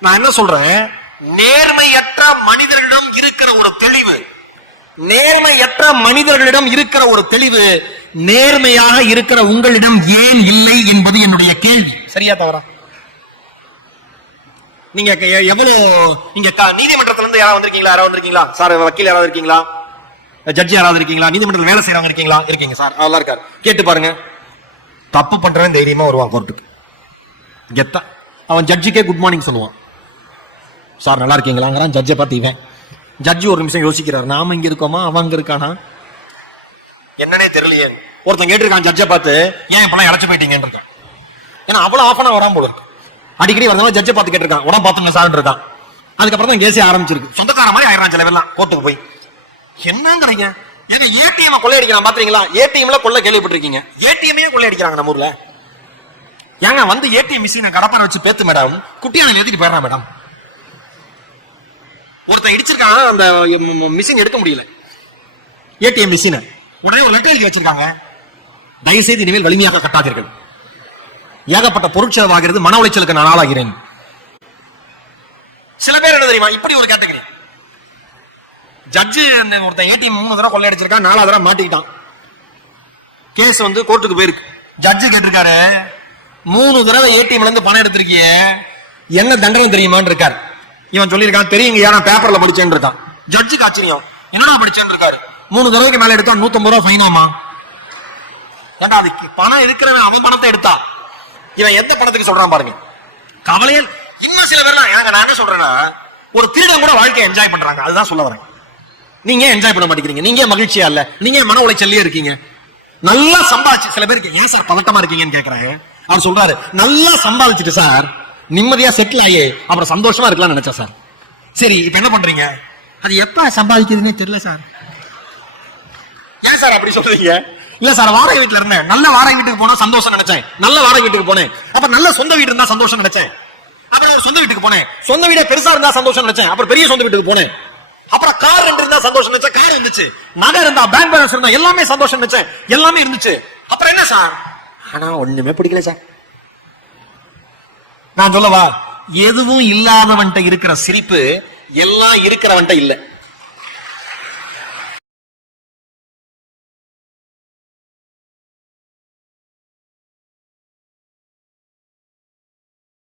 நான் என்ன சொல்றேன்? நேர்மையற்ற மனிதர்களிடம் இருக்கிற ஒரு தெளிவு. நேர்மையற்ற மனிதர்களிடம் இருக்கிற ஒரு தெளிவு நேர்மையாக இருக்கிற உங்களிடம் ஏன் இல்லை என்பது என்னுடைய கேள்வி. சரியா தவறா? நீங்க எவ்வளவு நீங்க நீதிமன்றத்துல இருந்து யாராவது வந்திருக்கீங்களா? யாராவது வந்திருக்கீங்களா? சார் வக்கீல் யாராவது இருக்கீங்களா? ஜட்ஜி யாராவது இருக்கீங்களா? நீதிமன்றத்தில் வேலை செய்யறவங்க இருக்கீங்களா? இருக்கீங்க சார். நல்லா இருக்காரு. கேட்டு பாருங்க. தப்பு பண்றவன் தைரியமா வருவான் கோர்ட்டுக்கு. கெத்தா. அவன் ஜட்ஜுக்கே குட் மார்னிங் சொல்லுவான். சார் நல்லா இருக்கீங்களாங்கிறான். ஜட்ஜை பார்த்து இவன். ஜட்ஜி ஒரு நிமிஷம் யோசிக்கிறார். நாம இங்க இருக்கோமா? அவன் அங்க இருக்கானா? என்னன்னே தெரியலையே. ஒருத்தன் கேட்டிருக்கான் ஜட்ஜை பார்த்து ஏன் இப்பெல்லாம் இழைச்சு போயிட்டீங்கன்னு இருக்கான். ஏன்னா அவ்வளவு ஆஃப் அன் வராம போல இருக்கு. அடிக்கடி வரதுனால ஜட்ஜை பார்த்து கேட்டிருக்கான். உடம்பு பார்த்துங்க சார் இருக்கான். அதுக்கப்புறம் தான் கேஸே ஆரம்பிச்சிருக்கு. சொந்தக்கார மாதிரி ஆயிரம் சில பேர்லாம். கோர்ட்டுக்கு போய். என்னங்கிறீங்க? ஏன்னா ஏடிஎம் கொள்ளையடிக்கிறான். பாத்தீங்களா? ஏடிஎம்ல கொள்ள கேள்விப்பட்டிருக்கீங்க. ஏடிஎம்மே கொள்ளையடிக்கிறாங்க நம்ம ஊர்ல? ஏங்க வந்து ஏடிஎம் மிஷினை கடப்பார வச்சு பேத்து மேடம் குட்டியான ஏத்திட்டு போயிடுறான் மேடம் ஒருத்தன் இடிச்சிருக்கான் அந்த மிஷின் எடுக்க முடியல. ஏடிஎம் மிஷின் உடனே ஒரு லெட்டர் எழுதி வச்சிருக்காங்க. தயவு செய்து இனிமேல் வலிமையாக கட்டாதீர்கள். ஏகப்பட்ட பொருட்செலவாகிறது மன உளைச்சலுக்கு நான் ஆளாகிறேன். சில பேர் என்ன தெரியுமா? இப்படி ஒரு கேட்டகரி ஜட்ஜு ஒருத்தன் ஏடிஎம் மூணு தடவை கொள்ளையடிச்சிருக்கான் நாலாவது தடவை மாட்டிக்கிட்டான். கேஸ் வந்து கோர்ட்டுக்கு போயிருக்கு. ஜட்ஜு கேட்டிருக்காரு மூணு தடவை ஏடிஎம்ல இருந்து பணம் எடுத்திருக்கிய என்ன தண்டனை தெரியுமான்னு இருக்காரு. இவன் சொல்லியிருக்கான் தெரியுங்க யாரா பேப்பர்ல படிச்சேன்னு இருக்கான். ஜட்ஜுக்கு ஆச்சரியம். என்னடா படிச்சேன்னு இருக்காரு? மூணு தடவைக்கு மேல எடுத்தா நூத்தம்பது ரூபா ஃபைனாமா ஏன்டா அதுக்கு பணம் இருக்கிறவன் அவன் பணத்தை எடுத்தா? இவன் எந்த பணத்துக்கு சொல்றான் பாருங்க. கவலையில் இன்னும் சில பேர்லாம் ஏங்க நான் என்ன சொல்றேன்னா ஒரு திருடம் கூட வாழ்க்கையை என்ஜாய் பண்றாங்க. அதுதான் சொல்ல வரேன். நீங்க என்ஜாய் பண்ண மாட்டேங்கிறீங்க? நீங்க மகிழ்ச்சியா இல்ல? நீங்க மன உளைச்சல்லே இருக்கீங்க? நல்லா சம்பாதிச்சு சில பேருக்கு ஏன் சார் பதட்டமா இருக்கீங்கன்னு கேக்குறாங்க அவர் சொல்றாரு நல்லா சம்பாதிச்சுட்டு சார் நிம்மதியா செட்டில் ஆகி அப்புறம் சந்தோஷமா இருக்கலாம்னு நினைச்சா சார் சரி இப்ப என்ன பண்றீங்க? அது எப்ப சம்பாதிக்கிறதுனே தெரியல சார் ஏன் சார் அப்படி சொல்றீங்க? இல்ல சார் வாடகை வீட்டுல இருந்தேன். நல்ல வாடகை வீட்டுக்கு போனா சந்தோஷம் நினைச்சேன். நல்ல வாடகை வீட்டுக்கு போனேன். அப்ப நல்ல சொந்த வீடு இருந்தா சந்தோஷம் நினைச்சேன். அப்புறம் சொந்த வீட்டுக்கு போனேன். சொந்த வீடே பெருசா இருந்தா சந்தோஷம் நினைச்சேன். அப்புறம் பெரிய சொந்த வீட்டுக்கு போனேன். அப்புறம் கார் ரெண்டு இருந்தா சந்தோஷம் நினைச்சேன். கார் இருந்துச்சு. நகை இருந்தா பேங்க் பேலன்ஸ் இருந்தா எல்லாமே சந்தோஷம் நினைச்சேன். எல்லாமே இருந்துச்சு. அப்புறம் என்ன சார் ஆனா ஒண்ணுமே பிடிக்கல சார் நான் சொல்லவா எதுவும் இல்லாதவன்ட்ட இருக்கிற சிரிப்பு எல்லாம் இருக்கிறவன்ட்ட இல்ல.